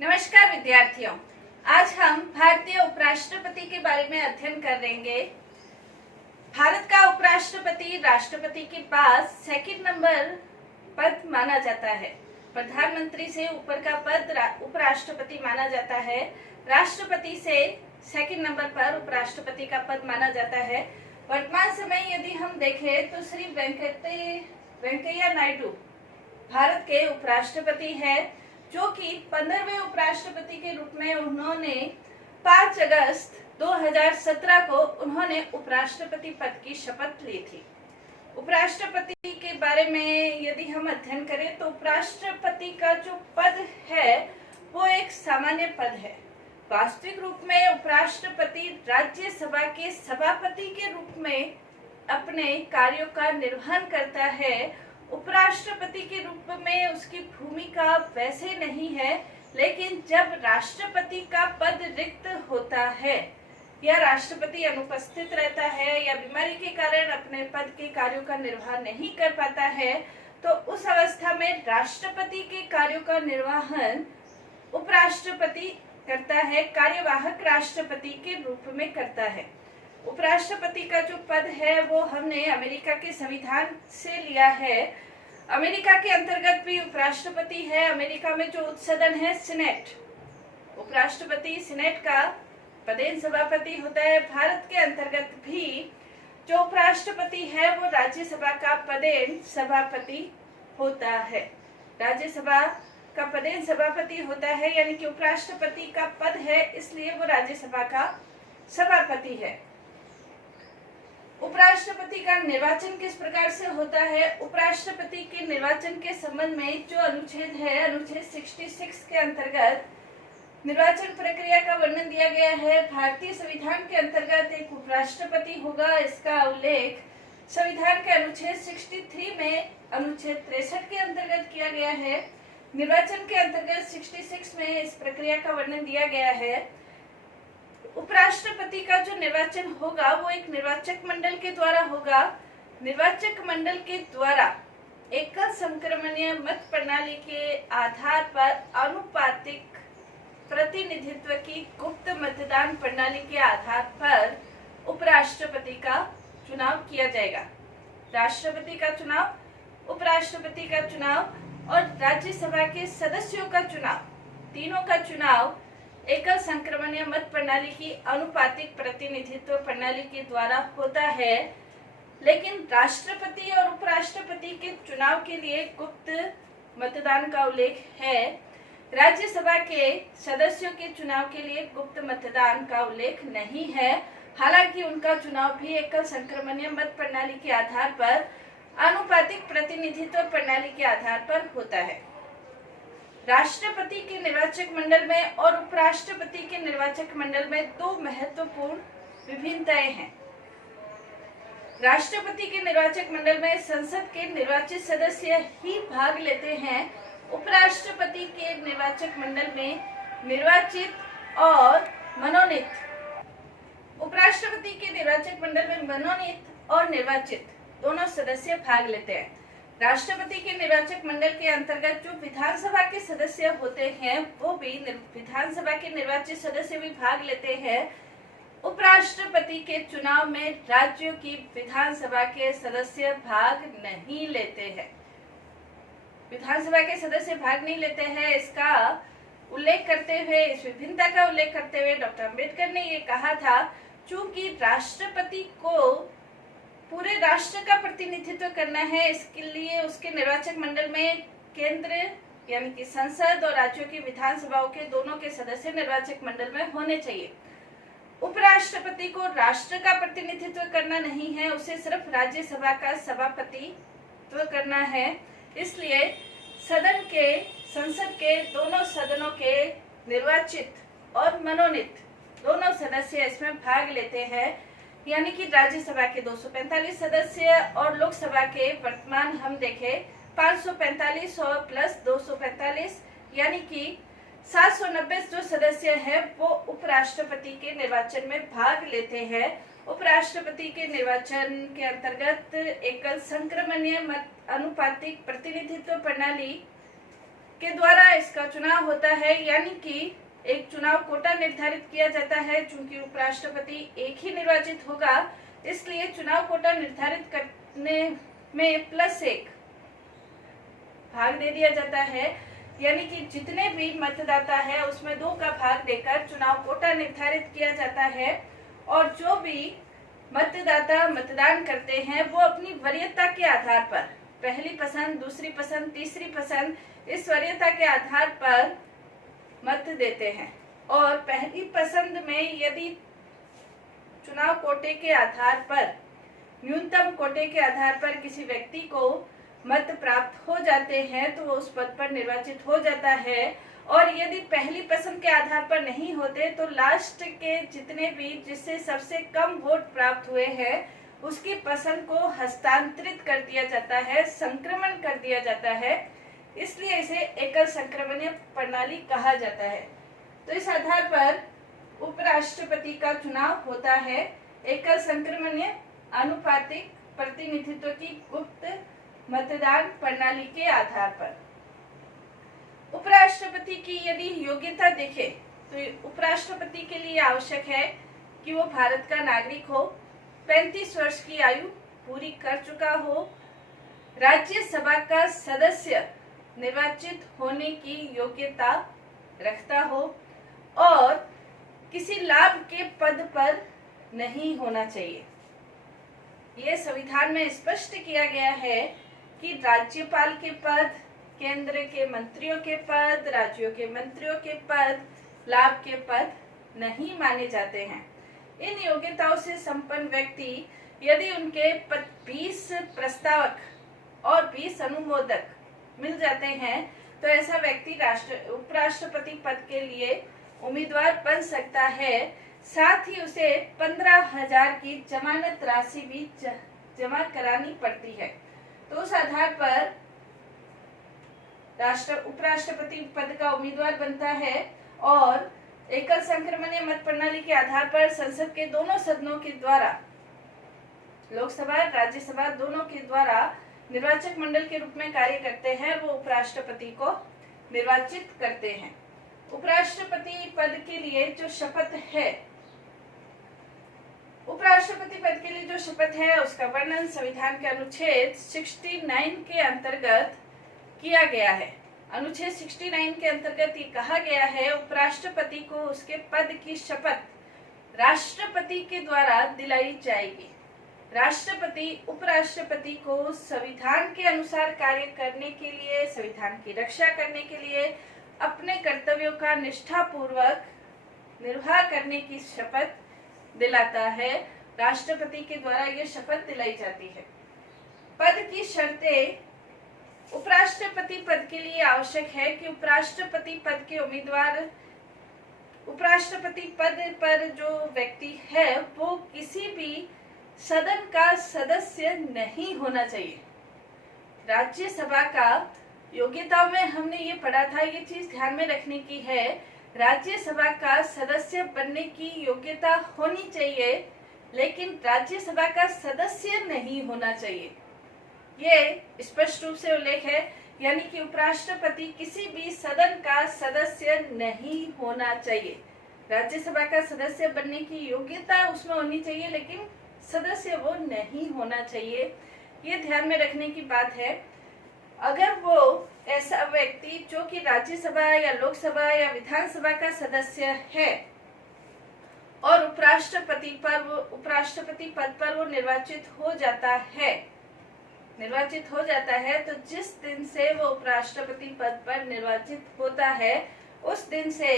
नमस्कार विद्यार्थियों, आज हम भारतीय उपराष्ट्रपति के बारे में अध्ययन करेंगे। भारत का उपराष्ट्रपति राष्ट्रपति के बाद सेकंड नंबर पद माना जाता है। प्रधानमंत्री से ऊपर का पद उपराष्ट्रपति माना जाता है। राष्ट्रपति से सेकंड नंबर पर उपराष्ट्रपति का पद माना जाता है। वर्तमान समय यदि हम देखें तो श्री वेंकैया नायडू भारत के उपराष्ट्रपति है, जो कि 15वें उपराष्ट्रपति के रूप में उन्होंने 5 अगस्त 2017 को उन्होंने उपराष्ट्रपति पद की शपथ ली थी। उपराष्ट्रपति के बारे में यदि हम अध्ययन करें तो उपराष्ट्रपति का जो पद है वो एक सामान्य पद है। वास्तविक रूप में उपराष्ट्रपति राज्यसभा के सभापति के रूप में अपने कार्यों का निर्वहन करता है। उपराष्ट्रपति के रूप में उसकी भूमिका वैसे नहीं है, लेकिन जब राष्ट्रपति का पद रिक्त होता है या राष्ट्रपति अनुपस्थित रहता है या बीमारी के कारण अपने पद के कार्यों का निर्वहन नहीं कर पाता है, तो उस अवस्था में राष्ट्रपति के कार्यों का निर्वहन उपराष्ट्रपति करता है, कार्यवाहक राष्ट्रपति के रूप में करता है। उपराष्ट्रपति का जो पद है वो हमने अमेरिका के संविधान से लिया है। अमेरिका के अंतर्गत भी उपराष्ट्रपति है। अमेरिका में जो उच्च सदन है सीनेट, उपराष्ट्रपति सीनेट का पदेन सभापति होता है। भारत के अंतर्गत भी जो उपराष्ट्रपति है वो राज्यसभा का पदेन सभापति होता है। राज्यसभा का पदेन सभापति होता है, यानी कि उपराष्ट्रपति का पद है, इसलिए वो राज्यसभा का सभापति है। उपराष्ट्रपति का निर्वाचन किस प्रकार से होता है? उपराष्ट्रपति के निर्वाचन के संबंध में जो अनुच्छेद है, अनुच्छेद 66 के अंतर्गत निर्वाचन प्रक्रिया का वर्णन दिया गया है। भारतीय संविधान के अंतर्गत एक उपराष्ट्रपति होगा, इसका उल्लेख संविधान के अनुच्छेद 63 में अनुच्छेद 63 के अंतर्गत किया गया है। निर्वाचन के अंतर्गत 66 में इस प्रक्रिया का वर्णन दिया गया है। उपराष्ट्रपति का जो निर्वाचन होगा वो एक निर्वाचक मंडल के द्वारा होगा। निर्वाचक मंडल के द्वारा एकल संक्रमणीय मत प्रणाली के आधार पर आनुपातिक प्रतिनिधित्व की गुप्त मतदान प्रणाली के आधार पर उपराष्ट्रपति का चुनाव किया जाएगा। राष्ट्रपति का चुनाव, उपराष्ट्रपति का चुनाव और राज्यसभा के सदस्यों का चुनाव, तीनों का चुनाव एकल संक्रमणीय मत प्रणाली की आनुपातिक प्रतिनिधित्व प्रणाली के द्वारा होता है। लेकिन राष्ट्रपति और उपराष्ट्रपति के चुनाव के लिए गुप्त मतदान का उल्लेख है। राज्यसभा के सदस्यों के चुनाव के लिए गुप्त मतदान का उल्लेख नहीं है, हालांकि उनका चुनाव भी एकल संक्रमणीय मत प्रणाली के आधार पर आनुपातिक प्रतिनिधित्व प्रणाली के आधार पर होता है। राष्ट्रपति के निर्वाचक मंडल में और उपराष्ट्रपति के निर्वाचक मंडल में दो महत्वपूर्ण विभिन्नताएं हैं। राष्ट्रपति के निर्वाचक मंडल में संसद के निर्वाचित सदस्य ही भाग लेते हैं। उपराष्ट्रपति के निर्वाचक मंडल में निर्वाचित और मनोनीत, उपराष्ट्रपति के निर्वाचक मंडल में मनोनीत और निर्वाचित दोनों सदस्य भाग लेते हैं। राष्ट्रपति के निर्वाचक मंडल के अंतर्गत जो विधानसभा के सदस्य होते हैं वो भी विधानसभा के निर्वाचित सदस्य भी भाग लेते हैं। उपराष्ट्रपति के चुनाव में राज्यों की विधानसभा के सदस्य भाग नहीं लेते हैं। विधानसभा के सदस्य भाग नहीं लेते हैं, इसका उल्लेख करते हुए, इस विभिन्नता का उल्लेख करते हुए डॉक्टर अम्बेडकर ने ये कहा था, चूंकि राष्ट्रपति को पूरे राष्ट्र का प्रतिनिधित्व करना है, इसके लिए उसके निर्वाचक मंडल में केंद्र यानी कि संसद और राज्यों की विधानसभाओं के दोनों के सदस्य निर्वाचक मंडल में होने चाहिए। उपराष्ट्रपति को राष्ट्र का प्रतिनिधित्व करना नहीं है, उसे सिर्फ राज्यसभा का सभापतित्व करना है। इसलिए संसद के दोनों सदनों के निर्वाचित और मनोनीत दोनों सदस्य इसमें भाग लेते हैं, यानी कि राज्यसभा के 245 सदस्य और लोकसभा के वर्तमान हम देखें 545 और प्लस 245 यानी कि 790 जो सदस्य हैं वो उपराष्ट्रपति के निर्वाचन में भाग लेते हैं। उपराष्ट्रपति के निर्वाचन के अंतर्गत एकल संक्रमणीय मत अनुपातिक प्रतिनिधित्व प्रणाली के द्वारा इसका चुनाव होता है, यानी कि एक चुनाव कोटा निर्धारित किया जाता है। चूंकि उपराष्ट्रपति एक ही निर्वाचित होगा, इसलिए चुनाव कोटा निर्धारित करने में +1 भाग दे दिया जाता है, यानी कि जितने भी मतदाता है उसमें 2 का भाग देकर चुनाव कोटा निर्धारित किया जाता है। और जो भी मतदाता मतदान करते हैं वो अपनी वरीयता के आधार पर, पहली पसंद, दूसरी पसंद, तीसरी पसंद, इस वरीयता के आधार पर मत देते हैं। और पहली पसंद में यदि चुनाव कोटे के आधार पर, न्यूनतम कोटे के आधार पर किसी व्यक्ति को मत प्राप्त हो जाते हैं तो वो उस पद पर निर्वाचित हो जाता है। और यदि पहली पसंद के आधार पर नहीं होते तो लास्ट के जितने भी, जिससे सबसे कम वोट प्राप्त हुए हैं, उसकी पसंद को हस्तांतरित कर दिया जाता है, संक्रमण कर दिया जाता है। इसलिए इसे एकल संक्रमणीय प्रणाली कहा जाता है। तो इस आधार पर उपराष्ट्रपति का चुनाव होता है एकल संक्रमणीय आनुपातिक प्रतिनिधित्व की गुप्त मतदान प्रणाली के आधार पर। उपराष्ट्रपति की यदि योग्यता देखें तो उपराष्ट्रपति के लिए आवश्यक है कि वो भारत का नागरिक हो, 35 वर्ष की आयु पूरी कर चुका हो, राज्यसभा का सदस्य निर्वाचित होने की योग्यता रखता हो और किसी लाभ के पद पर नहीं होना चाहिए। यह संविधान में स्पष्ट किया गया है कि राज्यपाल के पद, केंद्र के मंत्रियों के पद, राज्यों के मंत्रियों के पद लाभ के पद नहीं माने जाते हैं। इन योग्यताओं से संपन्न व्यक्ति यदि उनके 20 प्रस्तावक और 20 अनुमोदक मिल जाते हैं तो ऐसा व्यक्ति उपराष्ट्रपति पद के लिए उम्मीदवार बन सकता है। साथ ही उसे 15,000 की जमानत राशि भी जमा करानी पड़ती है। तो उस आधार पर उपराष्ट्रपति पद का उम्मीदवार बनता है और एकल संक्रमणीय मत प्रणाली के आधार पर संसद के दोनों सदनों के द्वारा, लोकसभा राज्यसभा दोनों के द्वारा निर्वाचक मंडल के रूप में कार्य करते हैं। वो उपराष्ट्रपति को निर्वाचित करते हैं। उपराष्ट्रपति पद के लिए जो शपथ है, उपराष्ट्रपति पद के लिए जो शपथ है उसका वर्णन संविधान के अनुच्छेद 69 के अंतर्गत किया गया है। अनुच्छेद 69 के अंतर्गत ये कहा गया है, उपराष्ट्रपति को उसके पद की शपथ राष्ट्रपति के द्वारा दिलाई जाएगी। राष्ट्रपति उपराष्ट्रपति को संविधान के अनुसार कार्य करने के लिए, संविधान की रक्षा करने के लिए अपने कर्तव्यों का निष्ठापूर्वक निर्वाह करने की शपथ दिलाता है। राष्ट्रपति के द्वारा यह शपथ दिलाई जाती है। पद की शर्तें उपराष्ट्रपति पद के लिए आवश्यक है कि उपराष्ट्रपति पद के उम्मीदवार, उपराष्ट्रपति पद पर जो व्यक्ति है वो किसी भी सदन का सदस्य नहीं होना चाहिए। राज्यसभा का योग्यताओं में हमने ये पढ़ा था, ये चीज ध्यान में रखने की है। राज्यसभा का सदस्य बनने की योग्यता होनी चाहिए, लेकिन राज्यसभा का सदस्य नहीं होना चाहिए। ये स्पष्ट रूप से उल्लेख है, यानी कि उपराष्ट्रपति किसी भी सदन का सदस्य नहीं होना चाहिए। राज्यसभा का सदस्य बनने की योग्यता उसमें होनी चाहिए, लेकिन सदस्य वो नहीं होना चाहिए। ये ध्यान में रखने की बात है। अगर वो ऐसा व्यक्ति जो कि राज्यसभा या लोकसभा या विधानसभा का सदस्य है और उपराष्ट्रपति पद पर वो निर्वाचित हो जाता है, तो जिस दिन से वो उपराष्ट्रपति पद पर निर्वाचित होता है उस दिन से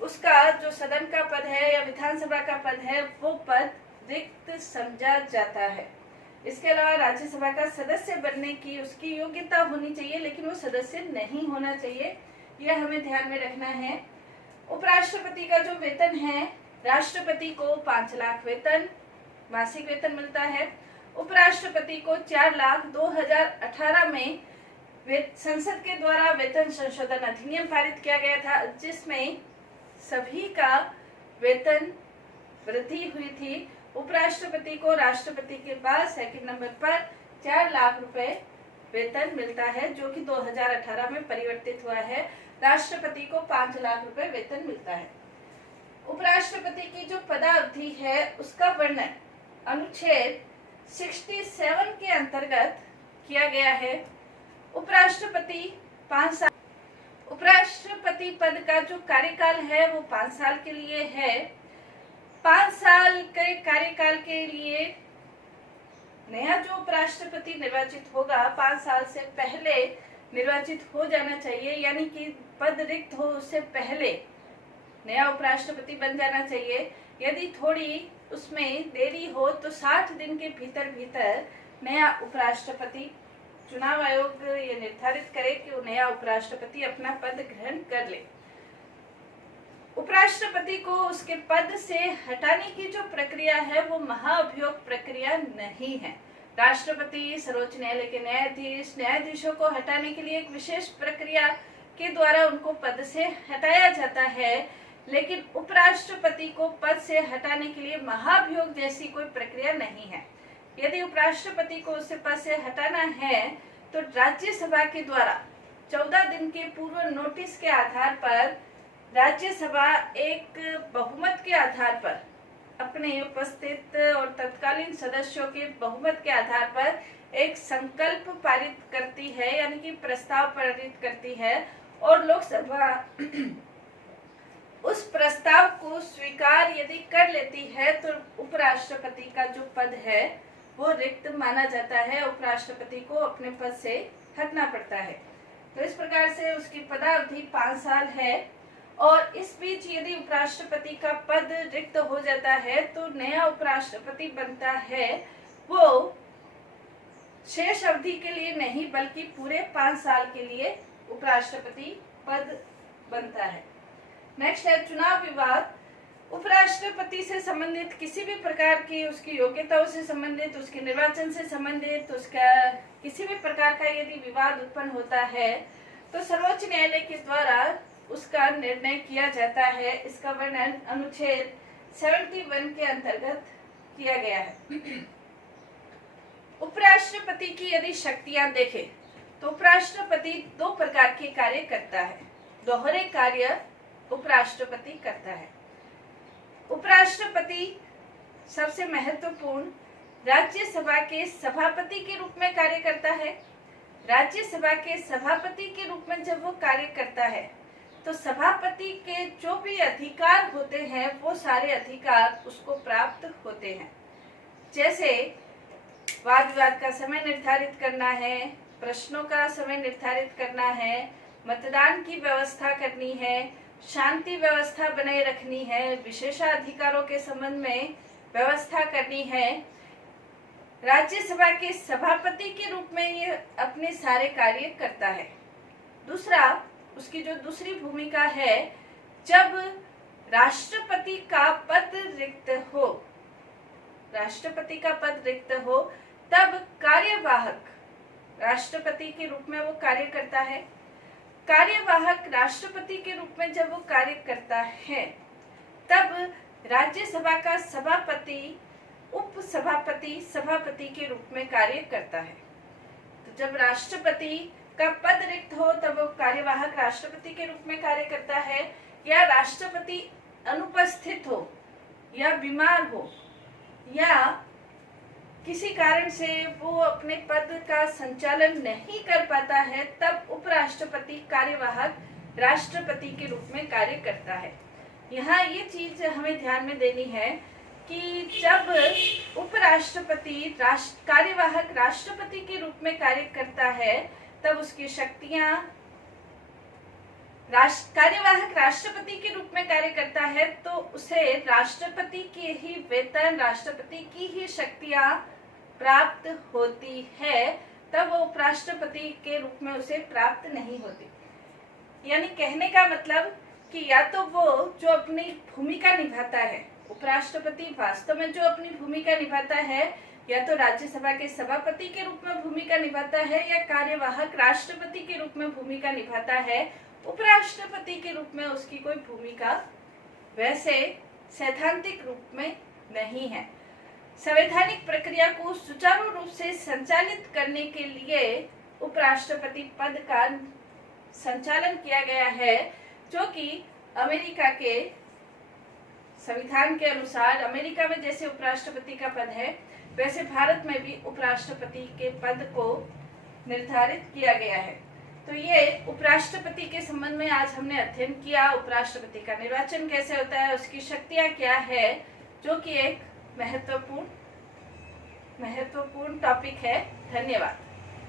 उसका जो सदन का पद है या विधानसभा का पद है वो पद रिक्त समझा जाता है। इसके अलावा राज्यसभा का सदस्य बनने की उसकी योग्यता होनी चाहिए, लेकिन वो सदस्य नहीं होना चाहिए। यह हमें ध्यान में रखना है। उपराष्ट्रपति का जो वेतन है, राष्ट्रपति को 5 लाख वेतन, मासिक वेतन मिलता है। उपराष्ट्रपति को 4 लाख 2018 में संसद के द्वारा वेतन संशोधन अधिनियम पारित किया गया था, जिसमें सभी का वेतन वृद्धि हुई थी। उपराष्ट्रपति को राष्ट्रपति के बाद सेकंड नंबर पर 4 लाख रुपए वेतन मिलता है, जो कि 2018 में परिवर्तित हुआ है। राष्ट्रपति को 5 लाख रुपए वेतन मिलता है। उपराष्ट्रपति की जो पदावधि है उसका वर्णन अनुच्छेद 67 के अंतर्गत किया गया है। उपराष्ट्रपति 5 साल, उपराष्ट्रपति पद का जो कार्यकाल है वो 5 साल के लिए है। 5 साल के कार्यकाल के लिए नया जो उपराष्ट्रपति निर्वाचित होगा 5 साल से पहले निर्वाचित हो जाना चाहिए, यानी कि पद रिक्त हो उससे पहले नया उपराष्ट्रपति बन जाना चाहिए। यदि थोड़ी उसमें देरी हो तो 60 दिन के भीतर भीतर नया उपराष्ट्रपति, चुनाव आयोग ये निर्धारित करे कि वो नया उपराष्ट्रपति अपना पद ग्रहण कर ले। उपराष्ट्रपति को उसके पद से हटाने की जो प्रक्रिया है वो महाअभियोग प्रक्रिया नहीं है। राष्ट्रपति, सर्वोच्च न्यायालय के न्यायाधीश, न्यायाधीशों को हटाने के लिए एक विशेष प्रक्रिया के द्वारा उनको पद से हटाया जाता है, लेकिन उपराष्ट्रपति को पद से हटाने के लिए महाभियोग जैसी कोई प्रक्रिया नहीं है। यदि उपराष्ट्रपति को उसे पद से हटाना है तो राज्यसभा के द्वारा 14 दिन के पूर्व नोटिस के आधार पर राज्यसभा एक बहुमत के आधार पर, अपने उपस्थित और तत्कालीन सदस्यों के बहुमत के आधार पर एक संकल्प पारित करती है, यानी कि प्रस्ताव पारित करती है, और लोकसभा उस प्रस्ताव को स्वीकार यदि कर लेती है तो उपराष्ट्रपति का जो पद है वो रिक्त माना जाता है। उपराष्ट्रपति को अपने पद से हटना पड़ता है। तो इस प्रकार से उसकी पदावधि 5 साल है, और इस बीच यदि उपराष्ट्रपति का पद रिक्त हो जाता है तो नया उपराष्ट्रपति बनता है, वो शेष अवधि के लिए नहीं बल्कि पूरे 5 साल के लिए उपराष्ट्रपति पद बनता है। नेक्स्ट है चुनाव विवाद। उपराष्ट्रपति से संबंधित किसी भी प्रकार की, उसकी योग्यताओं से संबंधित, उसके निर्वाचन से संबंधित, उसका किसी भी प्रकार का यदि विवाद उत्पन्न होता है तो सर्वोच्च न्यायालय के द्वारा उसका निर्णय किया जाता है। इसका वर्णन अनुच्छेद 71 के अंतर्गत किया गया है। उपराष्ट्रपति की यदि शक्तियां देखें तो उपराष्ट्रपति 2 प्रकार के कार्य करता है। दोहरे कार्य उपराष्ट्रपति करता है। उपराष्ट्रपति सबसे महत्वपूर्ण राज्यसभा के सभापति के रूप में कार्य करता है। राज्यसभा के सभापति के रूप में जब वो कार्य करता है तो सभापति के जो भी अधिकार होते हैं वो सारे अधिकार उसको प्राप्त होते हैं। जैसे वाद विवाद का समय निर्धारित करना है, प्रश्नों का समय निर्धारित करना है, मतदान की व्यवस्था करनी है, शांति व्यवस्था बनाए रखनी है, विशेषाधिकारों के संबंध में व्यवस्था करनी है। राज्यसभा के सभापति के रूप में ये अपने सारे कार्य करता है। दूसरा, उसकी जो दूसरी भूमिका है, जब राष्ट्रपति का पद रिक्त हो, राष्ट्रपति का पद रिक्त हो, तब कार्यवाहक राष्ट्रपति के रूप में वो कार्य करता है। कार्यवाहक राष्ट्रपति के रूप में जब वो कार्य करता है तब राज्यसभा का सभापति उपसभापति सभापति के रूप में कार्य करता है। तो जब राष्ट्रपति का पद रिक्त हो तब वो कार्यवाहक राष्ट्रपति के रूप में कार्य करता है, या राष्ट्रपति अनुपस्थित हो या बीमार हो या किसी कारण से वो अपने पद का संचालन नहीं कर पाता है, तब उपराष्ट्रपति कार्यवाहक राष्ट्रपति के रूप में कार्य करता है। यहाँ ये चीज हमें ध्यान में देनी है कि जब उपराष्ट्रपति कार्यवाहक राष्ट्रपति के रूप में कार्य करता है तब उसकी शक्तियां, कार्यवाहक राष्ट्रपति के रूप में कार्य करता है तो उसे राष्ट्रपति के ही वेतन, राष्ट्रपति की ही शक्तियां प्राप्त होती है, तब वो उपराष्ट्रपति के रूप में उसे प्राप्त नहीं होती। यानी कहने का मतलब कि या तो वो जो अपनी भूमिका निभाता है, उपराष्ट्रपति वास्तव में जो अपनी भूमिका निभाता है, या तो राज्यसभा के सभापति के रूप में भूमिका निभाता है या कार्यवाहक राष्ट्रपति के रूप में भूमिका निभाता है। उपराष्ट्रपति के रूप में उसकी कोई भूमिका वैसे सैद्धांतिक रूप में नहीं है। संवैधानिक प्रक्रिया को सुचारू रूप से संचालित करने के लिए उपराष्ट्रपति पद का संचालन किया गया है, जो कि अमेरिका के संविधान के अनुसार अमेरिका में जैसे उपराष्ट्रपति का पद है वैसे भारत में भी उपराष्ट्रपति के पद को निर्धारित किया गया है। तो ये उपराष्ट्रपति के संबंध में आज हमने अध्ययन किया। उपराष्ट्रपति का निर्वाचन कैसे होता है, उसकी शक्तियां क्या है, जो कि एक महत्वपूर्ण टॉपिक है। धन्यवाद।